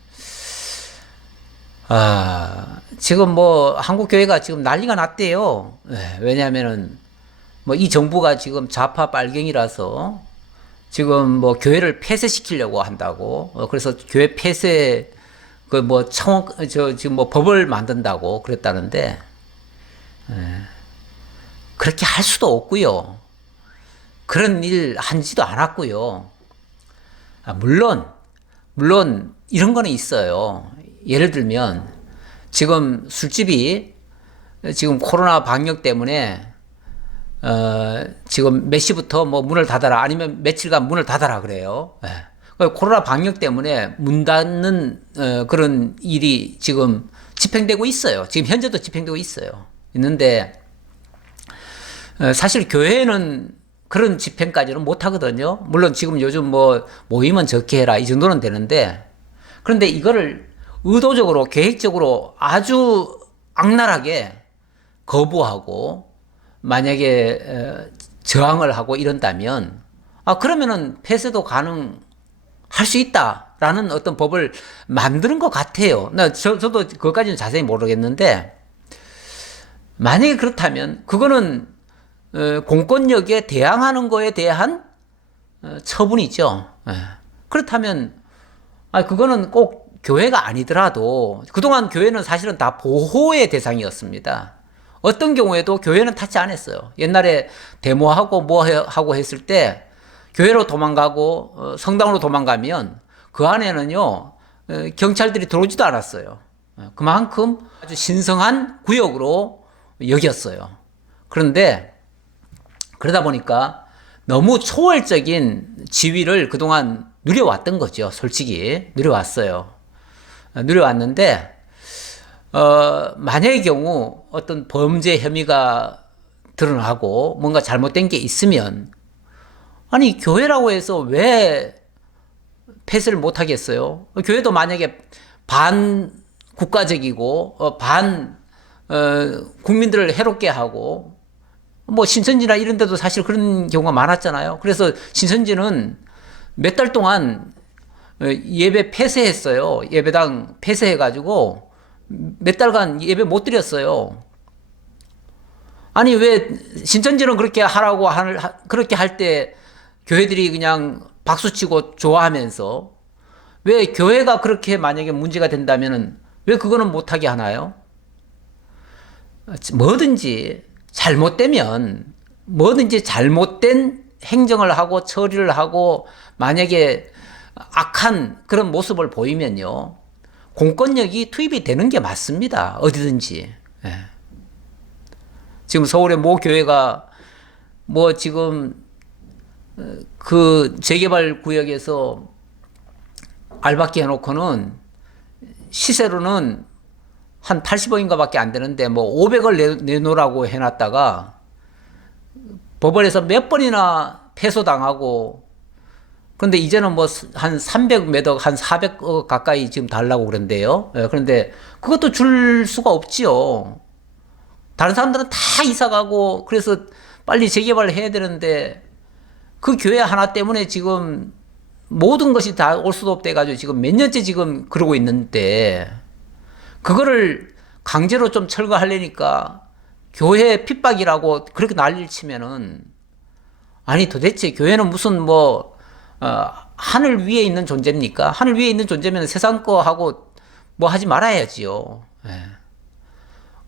지금 뭐 한국 교회가 지금 난리가 났대요. 왜냐하면은 뭐 이 정부가 지금 좌파 빨갱이라서 지금 뭐 교회를 폐쇄시키려고 한다고. 그래서 교회 폐쇄 그 뭐 청원 지금 뭐 법을 만든다고 그랬다는데 그렇게 할 수도 없고요. 그런 일 한지도 않았고요. 물론 이런 거는 있어요. 예를 들면 지금 술집이 지금 코로나 방역 때문에 지금 몇 시부터 뭐 문을 닫아라 아니면 며칠간 문을 닫아라 그래요. 코로나 방역 때문에 문 닫는 그런 일이 지금 집행되고 있어요. 지금 현재도 집행되고 있어요. 있는데 사실 교회는 그런 집행까지는 못 하거든요. 물론 지금 요즘 뭐 모임은 적게 해라 이 정도는 되는데 그런데 이거를 의도적으로 계획적으로 아주 악랄하게 거부하고 만약에 저항을 하고 이런다면 그러면은 폐쇄도 가능할 수 있다라는 어떤 법을 만드는 것 같아요. 저도 그것까지는 자세히 모르겠는데 만약에 그렇다면 그거는 공권력에 대항하는 거에 대한 처분이죠. 그렇다면 그거는 꼭 교회가 아니더라도 그동안 교회는 사실은 다 보호의 대상이었습니다. 어떤 경우에도 교회는 타치 안 했어요. 옛날에 데모하고 뭐 하고 했을 때 교회로 도망가고 성당으로 도망가면 그 안에는요 경찰들이 들어오지도 않았어요. 그만큼 아주 신성한 구역으로 여겼어요. 그런데 그러다 보니까 너무 초월적인 지위를 그동안 누려왔던 거죠. 솔직히 누려왔어요. 누려왔는데 만약의 경우 어떤 범죄 혐의가 드러나고 뭔가 잘못된 게 있으면 아니 교회라고 해서 왜 폐쇄를 못 하겠어요? 교회도 만약에 반 국가적이고 반 국민들을 해롭게 하고 뭐 신천지나 이런 데도 사실 그런 경우가 많았잖아요. 그래서 신천지는 몇 달 동안 예배 폐쇄했어요. 예배당 폐쇄해가지고 몇 달간 예배 못 드렸어요. 아니 왜 신천지는 그렇게 하라고 그렇게 할 때 교회들이 그냥 박수치고 좋아하면서 왜 교회가 그렇게 만약에 문제가 된다면은 왜 그거는 못하게 하나요? 뭐든지 잘못된 행정을 하고 처리를 하고 만약에 악한 그런 모습을 보이면요 공권력이 투입이 되는 게 맞습니다. 어디든지. 지금 서울의 모 교회가 뭐 지금 그 재개발 구역에서 알박기 해놓고는 시세로는 한 80억인가 밖에 안 되는데 뭐 500을 내놓으라고 해놨다가 법원에서 몇 번이나 패소당하고 그런데 이제는 뭐 한 300 몇 억, 한 400억 가까이 지금 달라고 그런데요. 그런데 그것도 줄 수가 없지요. 다른 사람들은 다 이사 가고 그래서 빨리 재개발을 해야 되는데 그 교회 하나 때문에 지금 모든 것이 다 올 수도 없대 가지고 지금 몇 년째 지금 그러고 있는데 그거를 강제로 좀 철거하려니까 교회 핍박이라고 그렇게 난리를 치면은 아니 도대체 교회는 무슨 뭐 하늘 위에 있는 존재입니까? 하늘 위에 있는 존재면 세상 거 하고 뭐 하지 말아야지요.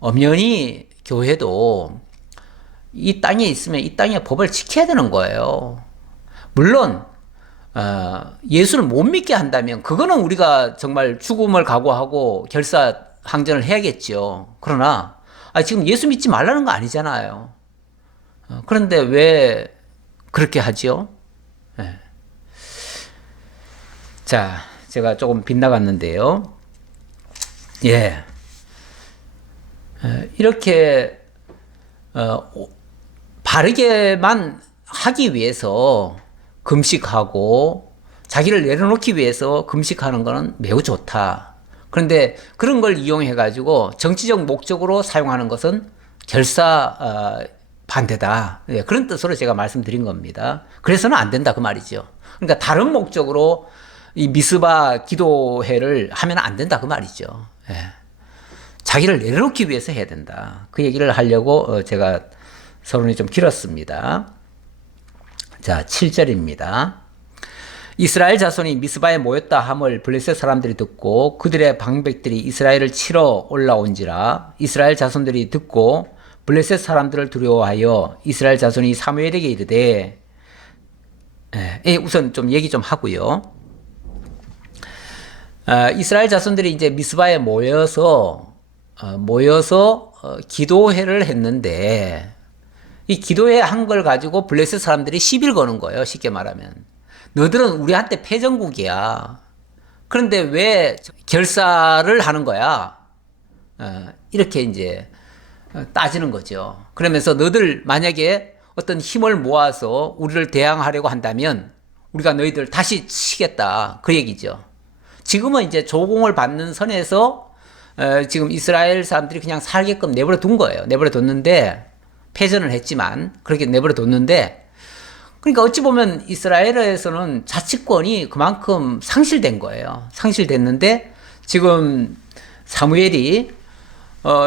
엄연히 교회도 이 땅에 있으면 이 땅의 법을 지켜야 되는 거예요. 물론 예수를 못 믿게 한다면 그거는 우리가 정말 죽음을 각오하고 결사항전을 해야겠죠. 그러나 지금 예수 믿지 말라는 거 아니잖아요. 그런데 왜 그렇게 하죠? 자, 제가 조금 빗나갔는데요. 이렇게 바르게만 하기 위해서 금식하고 자기를 내려놓기 위해서 금식하는 것은 매우 좋다. 그런데 그런 걸 이용해 가지고 정치적 목적으로 사용하는 것은 결사 반대다. 예, 그런 뜻으로 제가 말씀드린 겁니다. 그래서는 안 된다 그 말이죠. 그러니까 다른 목적으로 이 미스바 기도회를 하면 안 된다 그 말이죠. 예. 자기를 내려놓기 위해서 해야 된다. 그 얘기를 하려고 제가 서론이 좀 길었습니다. 자, 7절입니다. 이스라엘 자손이 미스바에 모였다 함을 블레셋 사람들이 듣고 그들의 방백들이 이스라엘을 치러 올라온지라 이스라엘 자손들이 듣고 블레셋 사람들을 두려워하여 이스라엘 자손이 사무엘에게 이르되 우선 좀 얘기 좀 하고요. 이스라엘 자손들이 이제 미스바에 모여서 기도회를 했는데 이 기도회 한 걸 가지고 블레셋 사람들이 시비를 거는 거예요. 쉽게 말하면 너들은 우리한테 패전국이야. 그런데 왜 결사를 하는 거야? 이렇게 이제 따지는 거죠. 그러면서 너들 만약에 어떤 힘을 모아서 우리를 대항하려고 한다면 우리가 너희들 다시 치겠다. 그 얘기죠. 지금은 이제 조공을 받는 선에서 지금 이스라엘 사람들이 그냥 살게끔 내버려 둔 거예요. 내버려 뒀는데 패전을 했지만 그렇게 내버려 뒀는데 그러니까 어찌 보면 이스라엘에서는 자치권이 그만큼 상실된 거예요. 상실됐는데 지금 사무엘이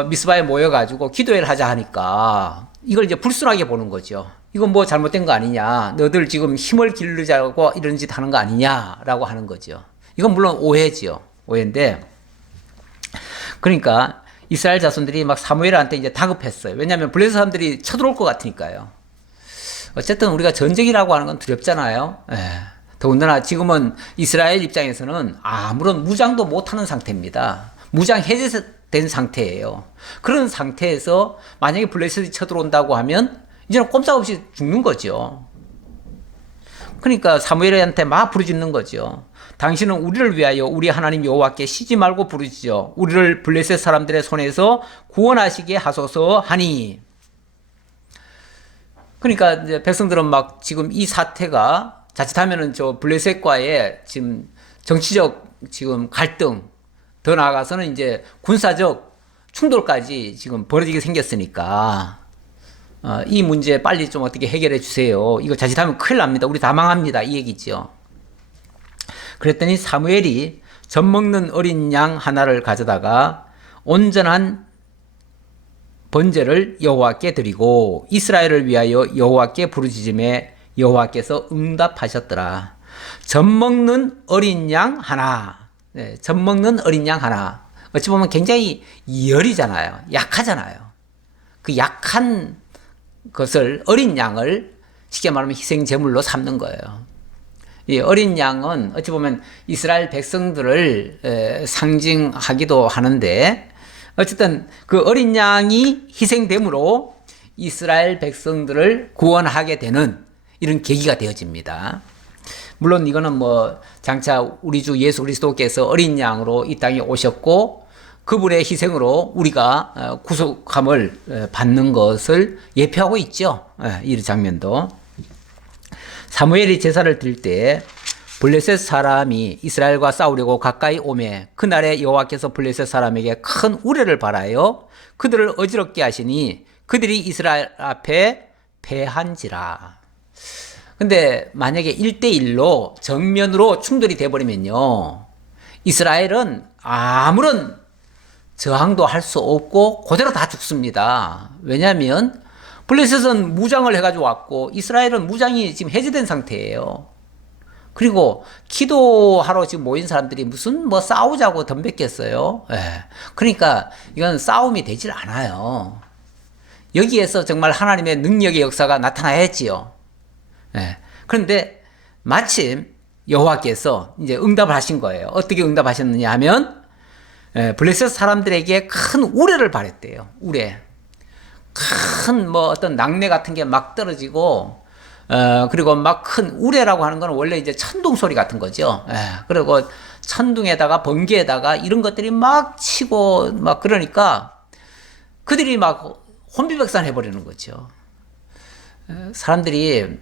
미스바에 모여가지고 기도회를 하자 하니까 이걸 이제 불순하게 보는 거죠. 이건 뭐 잘못된 거 아니냐. 너들 지금 힘을 기르자고 이런 짓 하는 거 아니냐라고 하는 거죠. 이건 물론 오해지요. 오해인데 그러니까 이스라엘 자손들이 막 사무엘한테 이제 다급했어요. 왜냐하면 블레셋 사람들이 쳐들어올 것 같으니까요. 어쨌든 우리가 전쟁이라고 하는 건 두렵잖아요. 더군다나 지금은 이스라엘 입장에서는 아무런 무장도 못하는 상태입니다. 무장 해제된 상태예요. 그런 상태에서 만약에 블레셋이 쳐들어온다고 하면 이제는 꼼짝없이 죽는 거죠. 그러니까 사무엘한테 막 부르짖는 거죠. 당신은 우리를 위하여 우리 하나님 여호와께 쉬지 말고 부르짖어 우리를 블레셋 사람들의 손에서 구원하시게 하소서 하니. 그러니까 이제 백성들은 막 지금 이 사태가 자칫하면은 저 블레셋과의 지금 정치적 지금 갈등 더 나아가서는 이제 군사적 충돌까지 지금 벌어지게 생겼으니까 이 문제 빨리 좀 어떻게 해결해 주세요. 이거 자칫하면 큰일 납니다. 우리 다 망합니다. 이 얘기죠. 그랬더니 사무엘이 젖 먹는 어린 양 하나를 가져다가 온전한 번제를 여호와께 드리고 이스라엘을 위하여 여호와께 부르짖음에 여호와께서 응답하셨더라. 젖 먹는 어린 양 하나. 네, 젖 먹는 어린 양 하나. 어찌 보면 굉장히 열이잖아요. 약하잖아요. 그 약한 것을 어린 양을 쉽게 말하면 희생 제물로 삼는 거예요. 이 어린 양은 어찌 보면 이스라엘 백성들을 상징하기도 하는데 어쨌든 그 어린 양이 희생됨으로 이스라엘 백성들을 구원하게 되는 이런 계기가 되어집니다. 물론 이거는 뭐 장차 우리 주 예수 그리스도께서 어린 양으로 이 땅에 오셨고 그분의 희생으로 우리가 구속함을 받는 것을 예표하고 있죠. 이 장면도. 사무엘이 제사를 드릴 때 블레셋 사람이 이스라엘과 싸우려고 가까이 오매 그날에 여호와께서 블레셋 사람에게 큰 우레를 발하여 그들을 어지럽게 하시니 그들이 이스라엘 앞에 패한지라. 근데 만약에 1대1로 정면으로 충돌이 돼버리면요 이스라엘은 아무런 저항도 할 수 없고 그대로 다 죽습니다. 왜냐하면 블레셋은 무장을 해가지고 왔고 이스라엘은 무장이 지금 해제된 상태예요. 그리고 기도하러 지금 모인 사람들이 무슨 뭐 싸우자고 덤볐겠어요. 그러니까 이건 싸움이 되질 않아요. 여기에서 정말 하나님의 능력의 역사가 나타나야지요. 그런데 마침 여호와께서 이제 응답을 하신 거예요. 어떻게 응답하셨느냐 하면 블레셋 사람들에게 큰 우레를 발했대요. 우레. 큰 뭐 어떤 낙뢰 같은 게 막 떨어지고 그리고 막 큰 우레라고 하는 건 원래 이제 천둥 소리 같은 거죠. 그리고 천둥에다가 번개에다가 이런 것들이 막 치고 막 그러니까 그들이 막 혼비백산 해버리는 거죠. 사람들이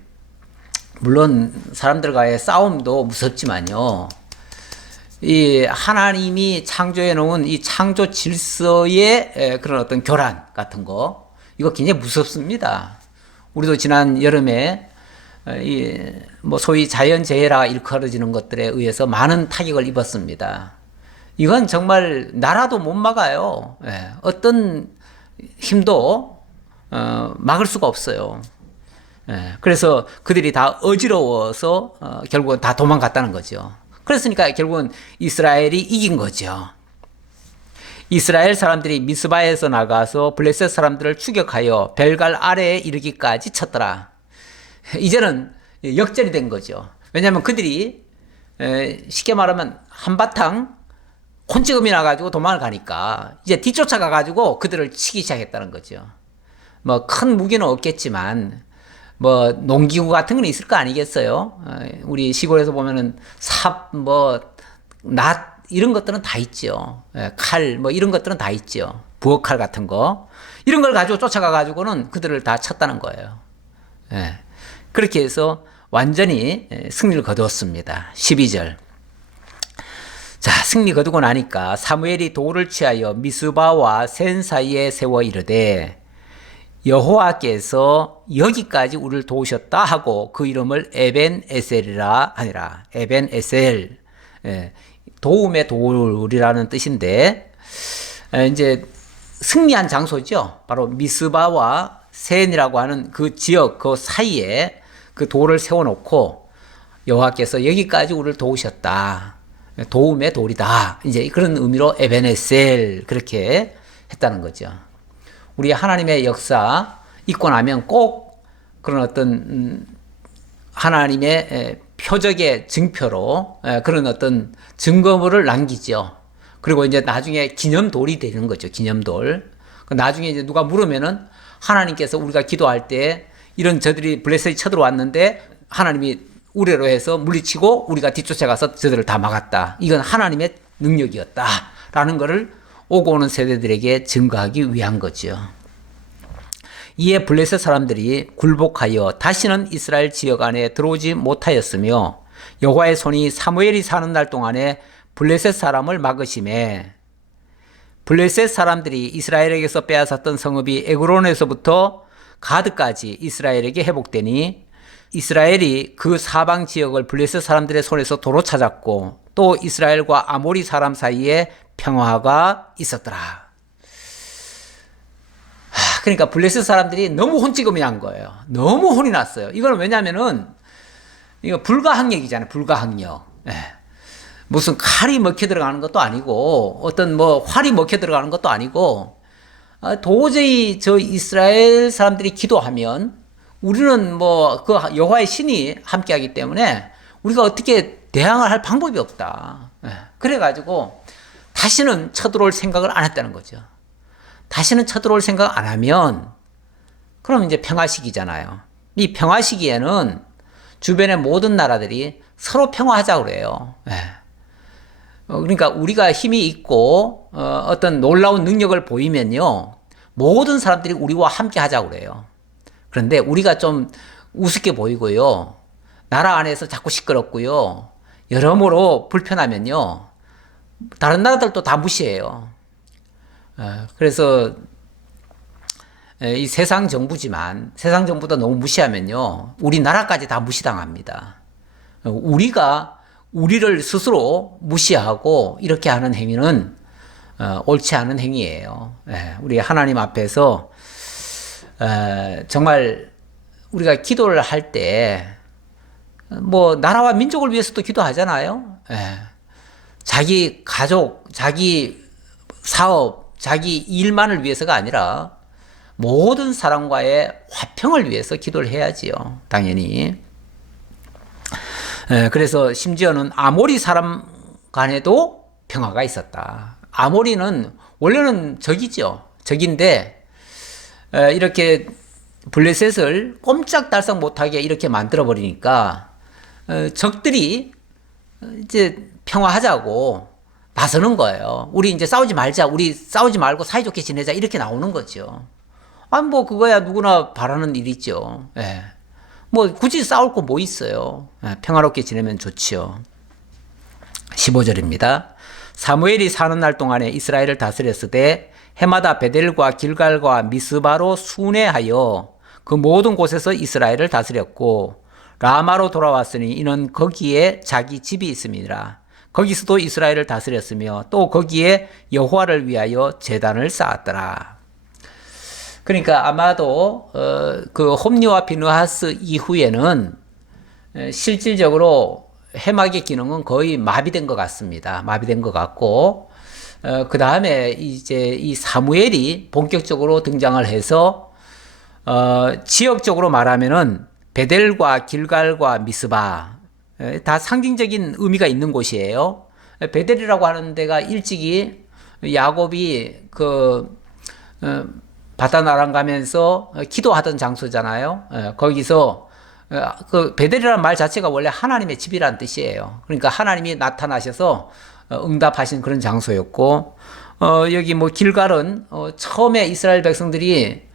물론 사람들과의 싸움도 무섭지만요. 이 하나님이 창조해 놓은 이 창조 질서의 그런 어떤 교란 같은 거, 이거 굉장히 무섭습니다. 우리도 지난 여름에 뭐 소위 자연재해라 일컬어지는 것들에 의해서 많은 타격을 입었습니다. 이건 정말 나라도 못 막아요. 어떤 힘도 막을 수가 없어요. 그래서 그들이 다 어지러워서 결국은 다 도망갔다는 거죠. 그랬으니까 결국은 이스라엘이 이긴 거죠. 이스라엘 사람들이 미스바에서 나가서 블레셋 사람들을 추격하여 벨갈 아래에 이르기까지 쳤더라. 이제는 역전이 된 거죠. 왜냐하면 그들이 쉽게 말하면 한바탕 혼찌금이 나가지고 도망을 가니까 이제 뒤쫓아가 가지고 그들을 치기 시작했다는 거죠. 뭐 큰 무기는 없겠지만 뭐 농기구 같은 건 있을 거 아니겠어요? 우리 시골에서 보면은 삽, 낫 이런 것들은 다 있죠. 칼 뭐 이런 것들은 다 있죠. 부엌칼 같은 거 이런 걸 가지고 쫓아가 가지고는 그들을 다 쳤다는 거예요. 그렇게 해서 완전히 승리를 거두었습니다. 12절. 자, 승리 거두고 나니까 사무엘이 돌을 취하여 미스바와 센 사이에 세워 이르되 여호와께서 여기까지 우리를 도우셨다 하고 그 이름을 에벤에셀이라 하니라. 에벤에셀, 도움의 돌이라는 뜻인데 이제 승리한 장소죠. 바로 미스바와 센이라고 하는 그 지역 그 사이에 그 돌을 세워놓고 여호와께서 여기까지 우리를 도우셨다. 도움의 돌이다. 이제 그런 의미로 에벤에셀 그렇게 했다는 거죠. 우리 하나님의 역사 있고 나면 꼭 그런 어떤 하나님의 표적의 증표로 그런 어떤 증거물을 남기죠. 그리고 이제 나중에 기념돌이 되는 거죠. 기념돌. 나중에 이제 누가 물으면은 하나님께서 우리가 기도할 때 이런 저들이 블레셋이 쳐들어왔는데 하나님이 우레로 해서 물리치고 우리가 뒤쫓아가서 저들을 다 막았다. 이건 하나님의 능력이었다라는 것을 오고 오는 세대들에게 증거하기 위한 거죠. 이에 블레셋 사람들이 굴복하여 다시는 이스라엘 지역 안에 들어오지 못하였으며 여호와의 손이 사무엘이 사는 날 동안에 블레셋 사람을 막으심에 블레셋 사람들이 이스라엘에게서 빼앗았던 성읍이 에그론에서부터 가드까지 이스라엘에게 회복되니 이스라엘이 그 사방 지역을 블레셋 사람들의 손에서 도로 찾았고 또 이스라엘과 아모리 사람 사이에 평화가 있었더라. 그러니까 블레셋 사람들이 너무 혼찌금이한 거예요. 너무 혼이 났어요. 이거는 왜냐면은 이거 불가항력이잖아요. 불가항력. 무슨 칼이 먹혀 들어가는 것도 아니고 어떤 뭐 활이 먹혀 들어가는 것도 아니고 도저히 저 이스라엘 사람들이 기도하면 우리는 뭐 그 여호와의 신이 함께하기 때문에 우리가 어떻게 대항을 할 방법이 없다. 그래가지고 다시는 쳐들어올 생각을 안 했다는 거죠. 다시는 쳐들어올 생각 안 하면 그럼 이제 평화 시기잖아요. 이 평화 시기에는 주변의 모든 나라들이 서로 평화하자고 그래요. 그러니까 우리가 힘이 있고 어떤 놀라운 능력을 보이면요 모든 사람들이 우리와 함께 하자고 그래요. 그런데 우리가 좀 우습게 보이고요 나라 안에서 자꾸 시끄럽고요 여러모로 불편하면요 다른 나라들도 다 무시해요. 그래서 이 세상 정부지만 세상 정부도 너무 무시하면요 우리나라까지 다 무시당합니다. 우리가 우리를 스스로 무시하고 이렇게 하는 행위는 옳지 않은 행위예요. 우리 하나님 앞에서 정말 우리가 기도를 할 때 뭐 나라와 민족을 위해서도 기도하잖아요. 자기 가족, 자기 사업, 자기 일만을 위해서가 아니라 모든 사람과의 화평을 위해서 기도를 해야지요. 당연히. 그래서 심지어는 아모리 사람 간에도 평화가 있었다. 아모리는 원래는 적이죠. 적인데 이렇게 블레셋을 꼼짝달싹 못하게 이렇게 만들어 버리니까 적들이 이제 평화하자고 나서는 거예요. 우리 이제 싸우지 말자. 우리 싸우지 말고 사이좋게 지내자. 이렇게 나오는 거죠. 뭐 그거야 누구나 바라는 일이죠. 뭐 굳이 싸울 거 뭐 있어요. 평화롭게 지내면 좋지요. 15절입니다. 사무엘이 사는 날 동안에 이스라엘을 다스렸으되 해마다 베델과 길갈과 미스바로 순회하여 그 모든 곳에서 이스라엘을 다스렸고 라마로 돌아왔으니 이는 거기에 자기 집이 있음이니라. 거기서도 이스라엘을 다스렸으며 또 거기에 여호와를 위하여 제단을 쌓았더라. 그러니까 아마도 그 홈리와 비느하스 이후에는 실질적으로 해막의 기능은 거의 마비된 것 같습니다. 마비된 것 같고 그 다음에 이제 이 사무엘이 본격적으로 등장을 해서 지역적으로 말하면은 베델과 길갈과 미스바 다 상징적인 의미가 있는 곳이에요. 베델이라고 하는 데가 일찍이 야곱이 그 바단 아람 가면서 기도하던 장소잖아요. 거기서 그 베델이라는 말 자체가 원래 하나님의 집이라는 뜻이에요. 그러니까 하나님이 나타나셔서 응답하신 그런 장소였고, 여기 뭐 길갈은 처음에 이스라엘 백성들이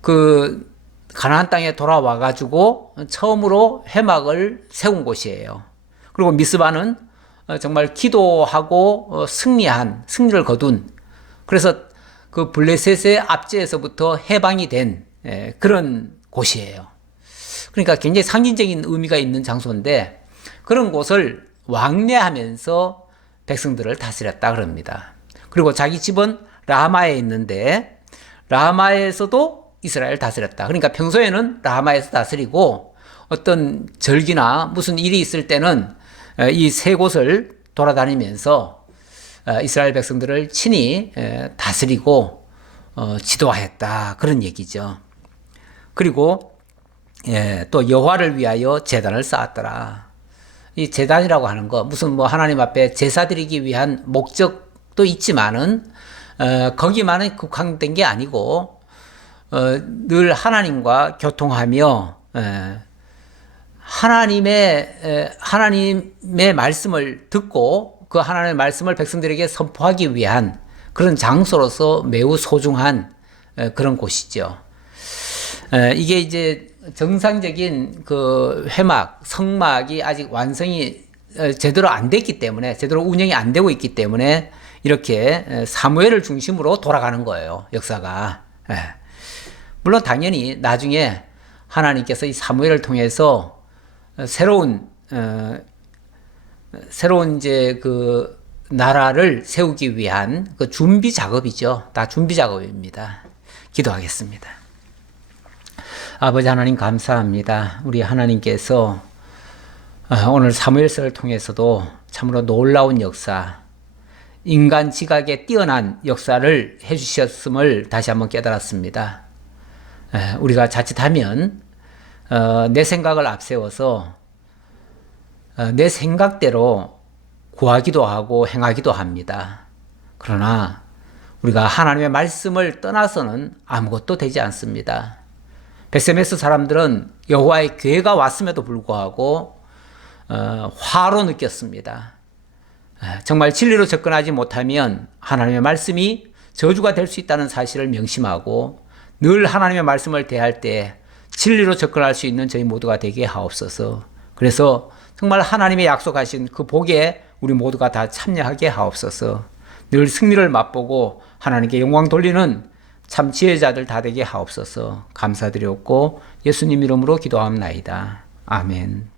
그 가나안 땅에 돌아와 가지고 처음으로 회막을 세운 곳이에요. 그리고 미스바는 정말 기도하고 승리를 거둔, 그래서 그 블레셋의 압제에서부터 해방이 된 그런 곳이에요. 그러니까 굉장히 상징적인 의미가 있는 장소인데 그런 곳을 왕래하면서 백성들을 다스렸다 그럽니다. 그리고 자기 집은 라마에 있는데 라마에서도 이스라엘 다스렸다. 그러니까 평소에는 라마에서 다스리고 어떤 절기나 무슨 일이 있을 때는 이 세 곳을 돌아다니면서 이스라엘 백성들을 친히 다스리고 지도하였다. 그런 얘기죠. 그리고 또 여호와를 위하여 제단을 쌓았더라. 이 제단이라고 하는 거 무슨 뭐 하나님 앞에 제사 드리기 위한 목적도 있지만은 거기만은 국한된 게 아니고 늘 하나님과 교통하며 하나님의 말씀을 듣고 그 하나님의 말씀을 백성들에게 선포하기 위한 그런 장소로서 매우 소중한 그런 곳이죠. 이게 이제 정상적인 그 회막, 성막이 아직 완성이 제대로 안 됐기 때문에, 제대로 운영이 안 되고 있기 때문에 이렇게 사무엘을 중심으로 돌아가는 거예요, 역사가. 물론 당연히 나중에 하나님께서 이 사무엘을 통해서 새로운 이제 그 나라를 세우기 위한 그 준비 작업이죠. 다 준비 작업입니다. 기도하겠습니다. 아버지 하나님 감사합니다. 우리 하나님께서 오늘 사무엘서를 통해서도 참으로 놀라운 역사, 인간 지각에 뛰어난 역사를 해주셨음을 다시 한번 깨달았습니다. 우리가 자칫하면 내 생각을 앞세워서 내 생각대로 구하기도 하고 행하기도 합니다. 그러나 우리가 하나님의 말씀을 떠나서는 아무것도 되지 않습니다. 베세메스 사람들은 여호와의 괴가 왔음에도 불구하고 화로 느꼈습니다. 정말 진리로 접근하지 못하면 하나님의 말씀이 저주가 될 수 있다는 사실을 명심하고 늘 하나님의 말씀을 대할 때 진리로 접근할 수 있는 저희 모두가 되게 하옵소서. 그래서 정말 하나님의 약속하신 그 복에 우리 모두가 다 참여하게 하옵소서. 늘 승리를 맛보고 하나님께 영광 돌리는 참 지혜자들 다 되게 하옵소서. 감사드렸고 예수님 이름으로 기도합나이다. 아멘.